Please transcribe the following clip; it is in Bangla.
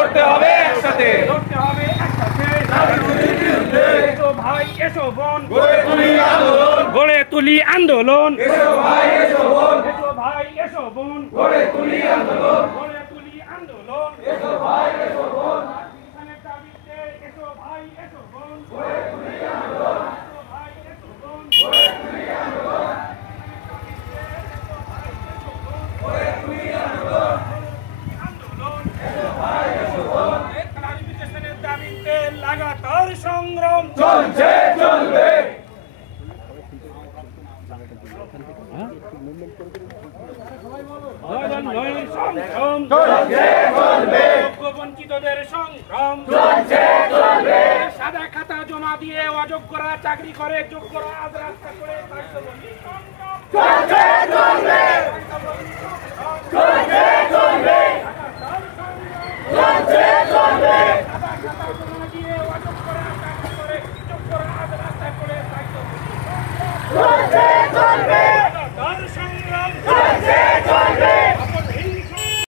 লড়তে হবে একসাথে, লড়তে হবে একসাথে। এসো ভাই এসো বোন, গড়ে তুলি আন্দোলন, গড়ে তুলি আন্দোলন। এসো ভাই এসো বোন, এসো ভাই এসো বোন, গড়ে তুলি আন্দোলন, গড়ে তুলি আন্দোলন। এসো ভাই এসো বোন, কিষাণের দাবিতে এসো ভাই এসো বোন, গড়ে তুলি আন্দোলন, এসো ভাই এসো বোন, গড়ে তুলি আন্দোলন, গড়ে তুলি আন্দোলন, আন্দোলন। এসো ভাই এসো বোন, ক্লারিফিকেশনের দাবিতে লাগাতার সংগ্রাম চলছে চলবে, সংগ্রাম, চলছে চলবে, বঞ্চিতদের সংগ্রাম চলছে চলবে, সাদা খাতা জমা দিয়ে অযোগ্যরা চাকরি করে, যোগ্যরা আজ রাস্তা করে চলছে চলবে, চলছে